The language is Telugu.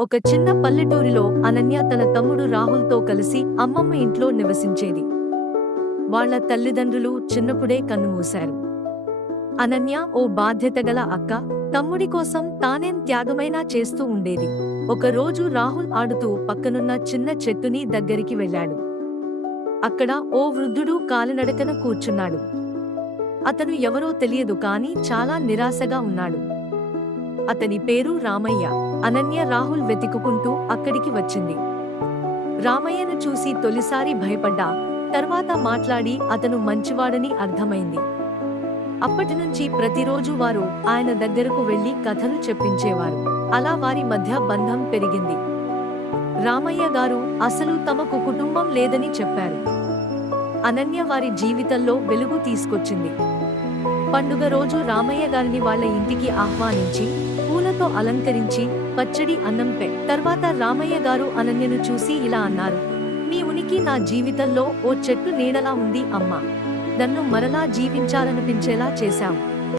ఒక చిన్న పల్లెటూరిలో అనన్య తన తమ్ముడు రాహుల్తో కలిసి అమ్మమ్మ ఇంట్లో నివసించేది. వాళ్ళ తల్లిదండ్రులు చిన్నప్పుడే కన్నుమూశారు. అనన్య ఓ బాధ్యతగల అక్క తమ్ముడి కోసం తానేం త్యాగమైనా చేస్తూ ఉండేది. ఒకరోజు రాహుల్ ఆడుతూ పక్కనున్న చిన్న చెట్టుని దగ్గరికి వెళ్ళాడు. అక్కడ ఓ వృద్ధుడు కాలినడకన కూర్చున్నాడు. అతను ఎవరో తెలియదు కాని చాలా నిరాశగా ఉన్నాడు. అతని పేరు రామయ్య. అనన్య రాహుల్ వెతుకుకుంటూ అక్కడికి వచ్చింది. రామయ్యను చూసి తొలిసారి భయపడ్డా. తర్వాత మాట్లాడి అతను మంచివాడని అర్థమైంది. అప్పటినుంచి ప్రతిరోజు వారు ఆయన దగ్గరకు వెళ్ళి కథలు చెప్పించేవారు. అలా వారి మధ్య బంధం పెరిగింది. రామయ్య గారు అసలు తమకు కుటుంబం లేదని చెప్పారు. అనన్య వారి జీవితంలో వెలుగు తీసుకొచ్చింది. పండుగ రోజు రామయ్య గారిని వాళ్ళ ఇంటికి ఆహ్వానించి పూలతో అలంకరించి పచ్చడి అన్నం పె తర్వాత రామయ్య గారు అనన్యను చూసి ఇలా అన్నారు. నీ ఉనికి నా జీవితంలో ఓ చెట్టు నీడలా ఉంది అమ్మా. నన్ను మరలా జీవించాలనిపించేలా చేశావు.